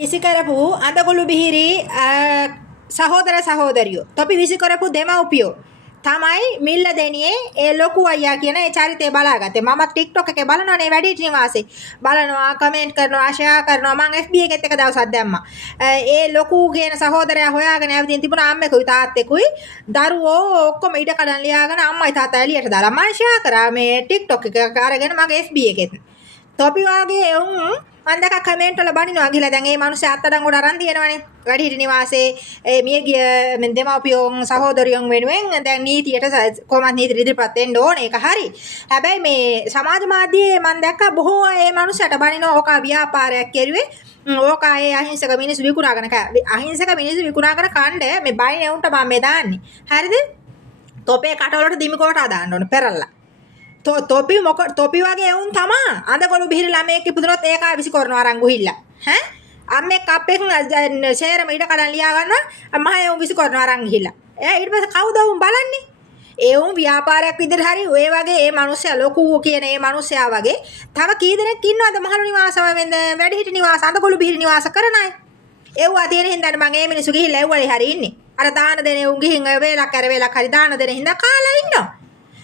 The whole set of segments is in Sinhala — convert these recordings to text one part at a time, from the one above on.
විසිකරපු අඳගොළු බිහිරි සහෝදර සහෝදරියෝ තොපි විසිකරපු දෙමව්පියෝ තමයි මිල්ල දෙනියේ ඒ ලොකු අයියා කියන ඒ චරිතය බලාගත්තේ. මම TikTok එකේ බලනවානේ වැඩිහිටි නිවාසේ. බලනවා, කමෙන්ට් කරනවා, ෂෙයා කරනවා. මම FB එකෙත් එක දවසක් දැම්මා. ඒ ලොකු කියන සහෝදරයා හොයාගෙන ඇවිදින් තිබුණා අම්මෙකුයි තාත්තෙකුයි. දරුවෝ ඔක්කොම ඉඩ කඩන් ලියාගෙන අම්මයි තාත්තා එළියට දාලා මම ෂෙයා කරා මේ TikTok එක අරගෙන මගේ FB එකෙත්. තොපි වාගේ උන් මම දැක්ක කමෙන්ට් වල බනිනවා ගිහලා දැන් මේ මිනිස්සු අත්තඩංගුවට අරන් තියෙනවනේ වැඩිහිටි නිවාසේ මියගිය දෙමව්පියෝන් සහෝදරියෝන් වෙනුවෙන් දැන් නීතියට කොහොමද නීති ඉදිරිපත් වෙන්න ඕනේ ඒක හරි. හැබැයි මේ සමාජ මාධ්‍යයේ මම දැක්ක බොහෝ මේ මිනිස්සුන්ට බනිනවා ඕක ව්‍යාපාරයක් කෙරුවේ ඕක ඒ අහිංසක මිනිස්සු විකුණාගෙන අහිංසක මිනිස්සු විකුණාගෙන කණ්ඩ මේ බයිනේ උන්ට මම මේ දාන්නේ. හරිද? තොපේ කටවලට දිමිකොට දාන්න ඕන පෙරල්ලා. තොපි වගේ උන් තමා අඳගොළු බිහිරි ළමයෙක් ඉපදුනොත් ඒක විසි කරනවා අරන් ගුහිල්ලා ඈ අම්මෙක් අප්පෙක් ෂෙයරම ඉඩ කඩන් ලියා ගන්නවා මහේ උන් විසි කරනවා අරන් ගිහිල්ලා ඊට පස්සේ කවුද උන් බලන්නේ ඒ උන් ව්‍යාපාරයක් විදිහට හරි ඔය වගේ ඒ මිනිස්සයා ලොකු කියන ඒ මිනිස්සයා වගේ තව කී දෙනෙක් ඉන්නවද මහලු නිවාසම වෙන්ද වැඩිහිටි නිවාස අඳගොළු බිහිරි නිවාස කරන අය ඒවා තියෙන හින්දාට මම මේ මිනිස්සු ගිහිල්ලා එව්වලේ හරි ඉන්නේ අර දාන දෙනේ උන් ගිහින් වේලක් අර වේලක් හරි දාන දෙනේ හින්දා කාලා ඉන්නවා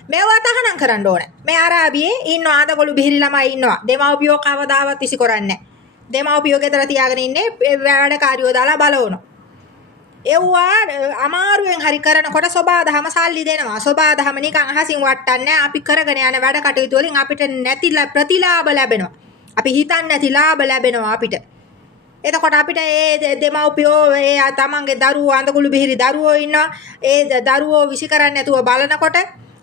මේවා තහනම් කරන්න ඕනේ. මේ අරාබියේ ඉන්න අඳගොළු බිහිරි ළමයි ඉන්නවා. දෙමව්පියෝ කවදාවත් විසි කරන්නේ නැහැ. දෙමව්පියෝ ගෙදර තියාගෙන ඉන්නේ වැඩකාරියෝ දාලා බලවනවා. ඒවා අමාරුවෙන් හරි කරනකොට සෝබාදහම සල්ලි දෙනවා. සෝබාදහම නිකන් අහසින් වට්ටන්නේ අපි කරගෙන යන වැඩ කටයුතු වලින් අපිට නැති ප්‍රතිලාභ ලැබෙනවා. අපි හිතන්නේ නැති ලාභ ලැබෙනවා අපිට. එතකොට අපිට ඒ දෙමව්පියෝ ඒ තමන්ගේ දරුවෝ අඳගොළු බිහිරි දරුවෝ ඉන්නවා. ඒ දරුවෝ විසි කරන්නේ නැතුව බලනකොට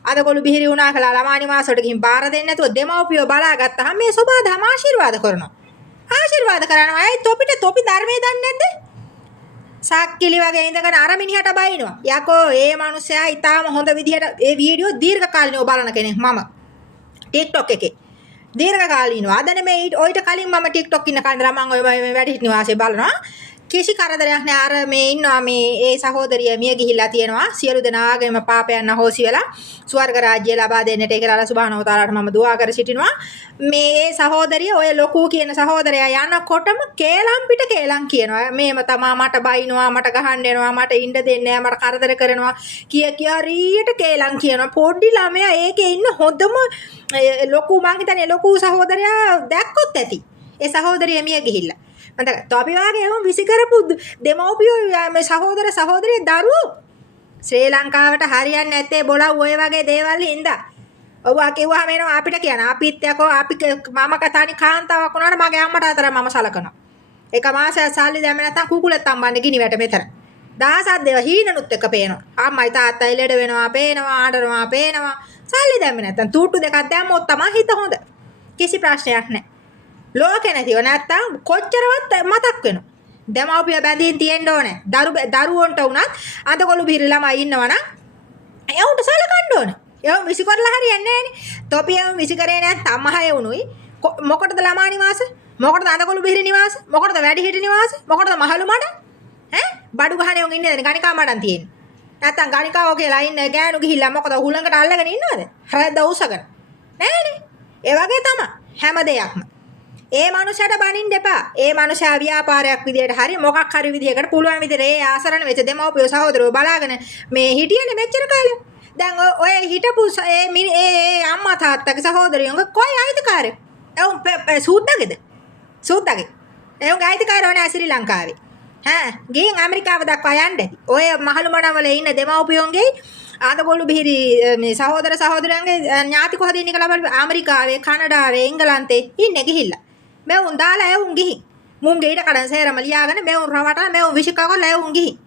අඳගොළු බිහිරි වුණා කියලා ළමා නිවාසයට ගිහින් බාර දෙන්නේ නැතුව දෙමව්පියෝ බලාගත්තාම මේ සෝබාදහම ආශිර්වාද කරනවා. ආශිර්වාද කරනවා. ඇයි තොපි ධර්මයේ දන්නේ නැද්ද? සාක්කිලි වගේ ඉඳගෙන අර මිනිහට බයිනවා. යකෝ ඒ මිනිස්සයා ඊටාම හොඳ විදිහට ඒ වීඩියෝ දීර්ඝ කාලිනව බලන කෙනෙක් මම. TikTok එකේ. දීර්ඝ කාලිනව. අද නෙමෙයි ඔයිට කලින් මම TikTok ඉන්න කාලේ මම ඔය වැඩිහිටි නිවාසේ බලනවා. කිසි කරදරයක් නෑ අර මේ ඉන්නවා මේ ඒ සහෝදරිය මිය ගිහිල්ලා තියෙනවා සියලු දෙනාගේම පාපයන් අහෝසි වෙලා ස්වර්ග රාජ්‍ය ලබා දෙන්නට කියලා අල්ලාහ් සුබ්හානහු වතාලාට මම දුආ කර සිටිනවා මේ ඒ සහෝදරිය ඔය ලොකු කියන සහෝදරයා යනකොටම කේලම් පිට කේලම් කියනවා මේම තමා මට බයිනවා මට ගහන්න එනවා මට ඉන්න දෙන්නේ නෑ මට කරදර කරනවා කිය හරියට කේලම් කියනවා පොඩි ළමයා ඒකේ ඉන්න හොඳම ලොකු මං හිතන්නේ ලොකු සහෝදරයා දැක්කොත් ඇති ඒ සහෝදරිය මිය ගිහිල්ලා මන්ද තොපි වාගේ එහම විසි කරපු දෙමව්පියෝ මේ සහෝදර සහෝදරිය දරුවෝ ශ්‍රී ලංකාවට හරියන්නේ නැත්තේ බොලව් ඔය වගේ දේවල් හින්දා. ඔව්වා කිව්වම එනවා අපිට කියන අපිත් යකෝ අපි මම කතානි කාන්තාවක් වුණාට මගේ අම්මට අතර මම සලකනවා. එක මාසයක් සල්ලි දැම්මේ නැත්තම් කුකුලෙත් අම්බන්නේ ගිනි වැට මෙතන. දහසක් දේව හීනනුත් එක පේනවා. අම්මයි තාත්තයි ලෙඩ වෙනවා පේනවා ආඩනවා පේනවා. සල්ලි දැම්මේ නැත්තම් තූට්ටු දෙකක් දැම්මොත් තමයි හිත හොඳ. කිසි ප්‍රශ්නයක් නැහැ. ලෝකේ නැතිව නැත්තම් කොච්චරවත් මතක් වෙනවා. දෙමව්පිය බැඳින් තියෙන්න ඕනේ. දරුවන්ට උනත් අඳගොළු බිහිරි ළමයි ඉන්නවනම් ඒ උන්ට සලකන්න ඕනේ. ඒ විසි කරලා හරියන්නේ නැහනේ. තොපියම විසි කරේ නැත්තම් මහය වුණුයි. මොකටද ළමා නිවාස? මොකටද අඳගොළු බිහිරි නිවාස? මොකටද වැඩිහිටි නිවාස? මොකටද මහලු මඩ? ඈ බඩු ගහනේ උන් ඉන්නේ ගණිකා මඩන් තියෙන්නේ. නැත්තම් ගණිකාවෝ කියලා ඉන්නේ ගෑනු ගිහිල්ලා මොකද හුලඟට අල්ලගෙන ඉන්නවද? හරද්ද උසගෙන. නෑනේ. ඒ වගේ තමයි හැම දෙයක්ම. ඒ මනුස්සයට බනින්න එපා. ඒ මනුස්සයා ව්‍යාපාරයක් විදියට හරි මොකක් හරි විදියකට පුළුවන් විදියට ඒ ආසරණ වෙච්ච දෙමව්පියෝ සහෝදරයෝ බලාගෙන මේ හිටියනේ මෙච්චර කාලෙ. දැන් ඔය හිටපු ඒ අම්මා තාත්තගේ සහෝදරියෝගේ කොයි අයිතිකාරයෝ? ඒ සූද්දගේද? සූද්දගේ. ඒ උන්ගේ අයිතිකාරයෝ නෑ ශ්‍රී ලංකාවේ. ගිහින් ඇමරිකාව දක්වා යන්න. ඔය මහලු මඩවල ඉන්න දෙමව්පියෝන්ගේ අඳගොළු බිහිරි මේ සහෝදර සහෝදරයන්ගේ ඥාති කොහද ඉන්නේ කියලා බලන්න ඇමරිකාවේ කැනඩාවේ එංගලන්තේ ඉන්නේ ගිහිල්ලා. මේ උන් දාලා ඒ උන් ගිහින් මුන්ගේ ඊට කඩන් සේරම ලියාගෙන මේ උන් රවටලා මේ උන් විශ්කකවල ඒ උන් ගිහින්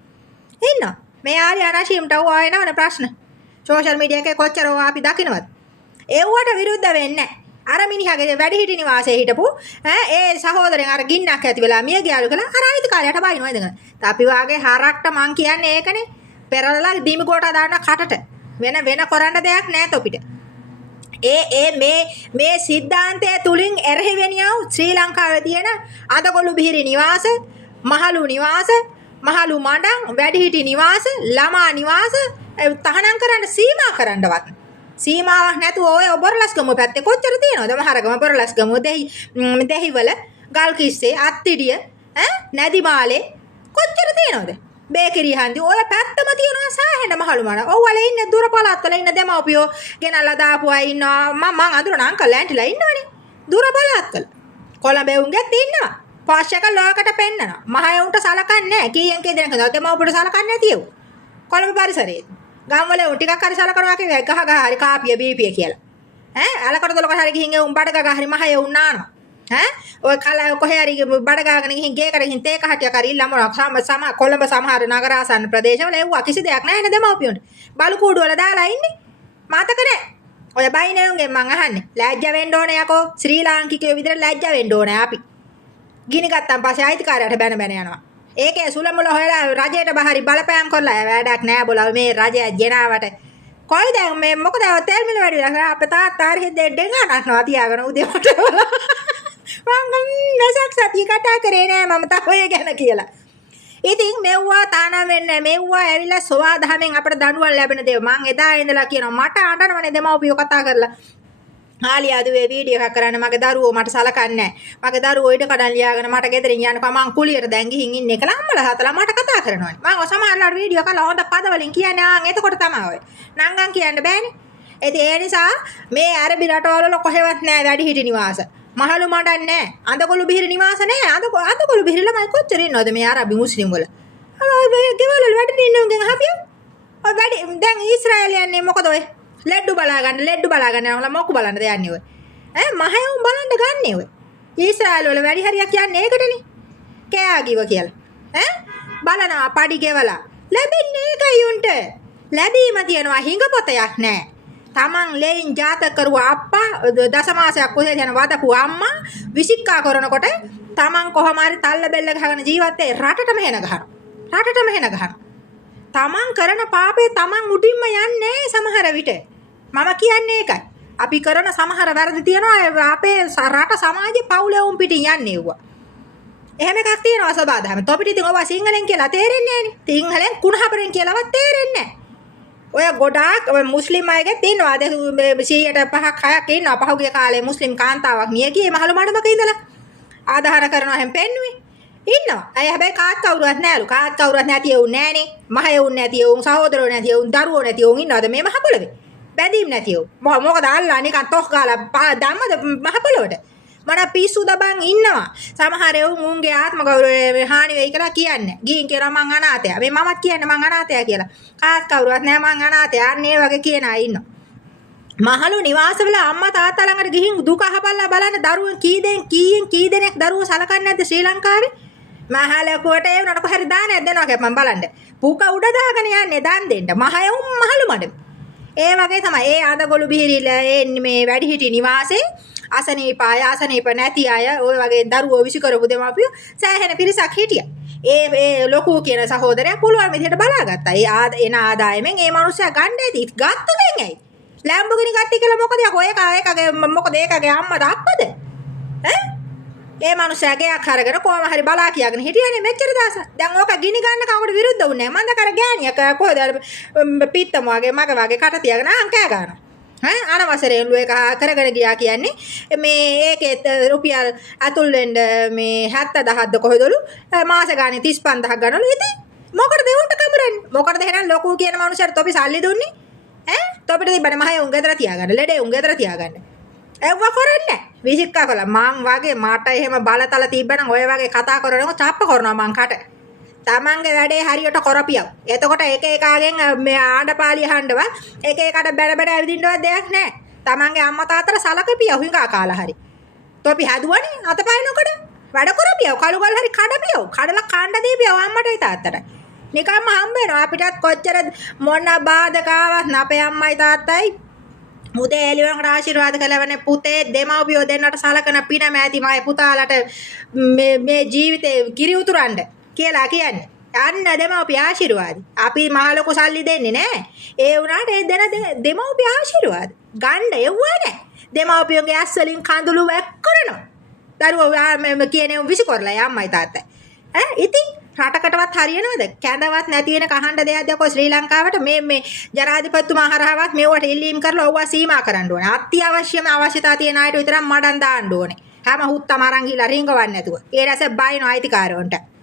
ඉන්නවා මේ ආරි අනාශීම්ට ඕවා එනවනේ ප්‍රශ්න සෝෂල් මීඩියා එකේ කොච්චර ඕවා අපි දකින්නවද ඒවට විරුද්ධ වෙන්නේ අර මිනිහාගේ වැඩිහිටි නිවාසයේ හිටපු ඒ සහෝදරයන් අර ගින්නක් ඇති වෙලා මිය ගියාලු කියලා අර අයිතිකාරයට බයිනවා ඉඳගෙන අපි වාගේ හරක්ට මං කියන්නේ ඒකනේ පෙරලලා දීමි කොට දාන්න කටට වෙන කරන්න දෙයක් නැහැ තොපිට මේ සිද්ධාන්තය තුලින් එරෙහිවෙනියා ශ්‍රී ලංකාවේ තියෙන අඳගොළු බිහිරි නිවාස, මහලු නිවාස, මහලු මඩම්, වැඩිහිටි නිවාස, ළමා නිවාස තහනම් කරන්න සීමා කරන්නවත්. සීමාවක් නැතුව ඔය බොරලස්ගම පැත්තේ කොච්චර තියෙනවද? මහරගම බොරලස්ගම දෙහිවල, ගල්කිස්සේ, අත්තිඩිය නැදි මාලේ කොච්චර තියෙනවද? බේකරි හන්දි ඔය පැත්තම තියෙනවා සෑහෙන මහලු මන. ඔව්වල ඉන්නේ දුර පළාත්වල ඉන්න දෙමව්පියෝ ගෙනල්ලා දාපු අය ඉන්නවා. මං අඳුරන අංකල් ඇන්ටිලා ඉන්නවනේ. දුර පළාත්වල. කොළඹ උන්ගෙත් ඉන්නවා. පාෂක ලෝකට පෙන්නනවා. මහය උන්ට සලකන්නේ නැහැ. කීයෙන් කී දෙනෙක්ද දෙමව්පියට සලකන්නේ නැති ඒව. කොළඹ පරිසරයේ. ගම්වල උන් ටිකක් හරි සලකනවා කිව්වා ගහ හරි කාපිය බීපිය කියලා. අලකට දොලකට හරි ගිහින් උන් බඩ ගහ හරි මහය උන් නානවා. ඔය කල කොහේ හරි බඩ ගාගෙන ගිහින් ගේකට ගිහින් තේ කහටියක් හරි ඉල්ලම සම කොළඹ සමහර නගරාසන්න ප්‍රදේශවල එව්වා කිසි දෙයක් නැහැ නේ දෙමව්පියන්ට. බලු කූඩු වල දාලා ඉන්නේ. මතක නැහැ. ඔය බයිනේ උන්ගෙන් මං අහන්නේ. ලැජ්ජ වෙන්න ඕනේ යකෝ. ශ්‍රී ලාංකිකයෝ විතර ලැජ්ජ වෙන්න ඕනේ අපි. ගිනි ගත්තාන් පස්සේ අයිතිකාරයට බැන යනවා. ඒකේ සුලමුල හොයලා රජයට බහරි බලපෑම් කරලා වැඩක් නැහැ බොලා මේ රජය ගෙනාවට. කොයි දැන් මේ මොකද තෙල් මිල වැඩි වෙලා අපේ තාත්තා හරි දෙඩෙන් ගන්නනවා තියාගෙන උදේට. මං නැසක් සතිය කතා කරේ නෑ මම තව ගැන කියලා. ඉතින් මෙව්වා තානා වෙන්නේ මෙව්වා ඇවිල්ලා සෝවා දහමෙන් අපිට දඬුවම් ලැබෙන දේ මං එදා ඉඳලා කියනවා මට අඬනවනේ දෙමව්පියෝ කතා කරලා. හාලියා දුවේ වීඩියෝ එකක් කරන්න මගේ දරුවෝ මට සලකන්නේ නැහැ. මගේ දරුවෝ ඊට කඩන් ලියාගෙන මට ගෙදරින් යන්නකෝ මං කුලියට දැන් ගිහින් ඉන්නේ එක ළම්මලා හතලා මට කතා කරනවානේ. මං සමහරලාට වීඩියෝ කරලා හොඳ පද වලින් කියන්නේ ආන් එතකොට තමයි ඔය. නංගන් කියන්න බෑනේ. ඉතින් ඒ නිසා මේ අරබි රටවල කොහෙවත් නැහැ වැඩිහිටි නිවාස. මහලු මඩක් නැහැ. අඳකොළු බිහිර නිවාස නැහැ. අඳකොළු බිහිර ළමයි කොච්චර ඉන්නවද මේ අරබි මුස්ලිම් වල. ඔය ගෙවල් වල වැඩ ඉන්නවගෙන් හපියෝ. ඔය වැඩි දැන් ඊශ්‍රායලයන් යන්නේ මොකද ඔය? ලෙඩ්ඩු බලා ගන්න යනවා මොකු බලන්නද යන්නේ ඔය. මහයෝ බලන්න ගන්නේ ඔය. ඊශ්‍රායල වල වැඩි හරියක් යන්නේ ඒකටනේ. කෑගිව කියලා. බලනවා පඩි ගෙවලා. ලැබෙන්නේ ඒකයි උන්ට. ලැබීම තියනවා හිඟපොතයක් නැහැ. තමන් ලේන් ජාතක කරුවා අප්පා දසමාසයක් කොහෙද යන වදපු අම්මා විසික්කා කරනකොට තමන් කොහම හරි තල්ල බෙල්ල ගහගෙන ජීවත් වෙයි රටටම හෙන ගහනවා. තමන් කරන පාපේ තමන් උඩින්ම යන්නේ සමහර විට. මම කියන්නේ ඒකයි. අපි කරන සමහර වැරදි තියෙනවා අපේ රට සමාජයේ පවුලේ උන් පිටින් යන්නේ ඒවා. එහෙම එකක් තියෙනවා සබාධම. තොපිට ඉතින් ඔවා සිංහලෙන් කියලා තේරෙන්නේ නැහනේ. සිංහලෙන් කුණහපරෙන් කියලාවත් තේරෙන්නේ නැහැ. ඔය ගොඩාක් ඔය මුස්ලිම් අයගේ තියෙනවා 100%ක් 6ක් ඉන්නවා පහුගිය කාලේ මුස්ලිම් කාන්තාවක් මිය ගියේ මහලු මඩමක ඉඳලා. ආදාහන කරනවා හැම පෙන්නුවේ. ඉන්නවා. අය හැබැයි කාත් කවුරුවත් නැලු. කාත් කවුරුවත් නැති උන් නැහනේ. මහය උන් නැති උන් සහෝදරයෝ නැති උන් දරුවෝ නැති උන් ඉන්නවද මේ මහ පොළවේ? බැඳීම් නැති උන්. මොකද අල්ලා නිකන් තොස් ගාලා දැම්මද මහ පොළවට? මන පිස්සු දබන් ඉන්නවා. සමහර උන්ගේ ආත්ම ගෞරවය හානි වෙයි කියලා කියන්නේ. ගිහින් කියනවා මං අනාථයා. මේ මමත් කියන්නේ මං අනාථයා කියලා. කාත් කවුරුවත් නැහැ මං අනාථයා. අන්න ඒ වගේ කියන අය ඉන්නවා. මහලු නිවාසවල අම්මා තාත්තා ළඟට ගිහින් දුක අහපල්ලා බලන්න දරුවෝ කී දෙනෙක් දරුවෝ සලකන්නේ නැද්ද ශ්‍රී ලංකාවේ? මහලකුවට ඒ උනට කොහරි දානයක් දෙනවා කියලා මම බලන්න. පුක උඩ දාගෙන යන්නේ දාන් දෙන්න. මහලු මඩ. ඒ වගේ තමයි. ඒ අඳගොළු බිහිරිලා මේ වැඩිහිටි නිවාසේ අසනීප නැති අය ඔය වගේ දරුවෝ විසි කරපු දෙමාපියෝ සෑහෙන පිරිසක් හිටියා. ඒ ලොකු කියන සහෝදරයා පුළුවන් විදිහට බලාගත්තා. ඒ එන ආදායමෙන් ඒ මනුස්සයා ගන්න ඇති. ගත්තගෙන් ඇයි? ලැම්බෝගිනි ගත්තා කියලා මොකද යකෝ ඒකගේ මොකද ඒකගේ අම්මද අප්පද? ඒ මනුස්සයා ගයක් අරගෙන කොහම හරි බලා කියාගෙන හිටියනේ මෙච්චර දවස්. දැන් ඕක ගිනි ගන්න කවුරුද විරුද්ධ වුනේ? මන්ද කර ගෑණියක් කොහෙද පිත්තම වගේ මග වගේ කට තියාගෙන කෑ ගන්නවා. අනවසරයෙන් ලුව එක කරගෙන ගියා කියන්නේ මේ ඒකේ රුපියල් අතුල් වෙන්න මේ 70000ක්ද කොහෙදලු මාස ගානේ 35000ක් ගන්නලු. ඉතින් මොකටද උන්ට කමරන්නේ? මොකටද එහෙනම් ලොකු කියන මනුස්සයාට තොපි සල්ලි දුන්නේ? තොපිට තිබ්බනේ මහේ උන් ගෙදර තියාගන්න. ලෙඩේ උන් ගෙදර තියාගන්න. එව්ව කරන්නේ විසික්කා කළා. මං වගේ මට එහෙම බලතල තිබ්බනම් ඔය වගේ කතා කරනකොට චාප්ප කරනවා මං කට. තමන්ගේ වැඩේ හරියට කරපියව. එතකොට එක එකාගෙන් මේ ආඩපාලිය අහන්නව එක එකට බැඩ ඇවිදින්නවත් දෙයක් නැහැ. තමන්ගේ අම්මා තාත්තට සලකපියව හිඟා කාලා හරි. තොපි හැදුවනේ අතපය නොකඩ. වැඩ කරපියව කළු ගල් හරි කඩපියව. කඩලා කාණ්ඩ දීපියව අම්මටයි තාත්තට. නිකම්ම හම්බ වෙනවා අපිටත් කොච්චර මොන බාධකාවක් අපේ අම්මයි තාත්තයි මුදේ එළියකට ආශිර්වාද කළවනේ පුතේ දෙමව්පියෝ දෙන්නට සලකන පින මෑති මගේ පුතාලට මේ ජීවිතේ කිරි උතුරන්න කියලා කියන්නේ. අන්න දෙමව්පිය ආශිර්වාද. අපි මහ ලොකු සල්ලි දෙන්නේ නැහැ. ඒ වුණාට ඒ දෙන දෙමව්පිය ආශිර්වාද ගන්න එව්වා නැහැ. දෙමව්පියෝගේ ඇස් වලින් කඳුළු වැක් කරනවා. දරුවෝ කියන්නේ විසිකරලා අම්මයි තාත්තයි. ඉතින් රටකටවත් හරියනවද? කැඳවත් නැති වෙන කහඬ දෙයක් දැක්කො ශ්‍රී ලංකාවට මේ ජනාධිපතිතුමා හරහාවත් මේවට ඉල්ලීම් කරලා ඔව්වා සීමා කරන්න ඕනේ. අත්‍යවශ්‍යම අවශ්‍යතාව තියෙන අයට විතරක් මඩන් දාන්න ඕනේ. හැම හුත්තම අරන් ගිහලා රිංගවන්නේ නැතුව. ඊට පස්සේ බයිනෝ අයිතිකාරවන්ට.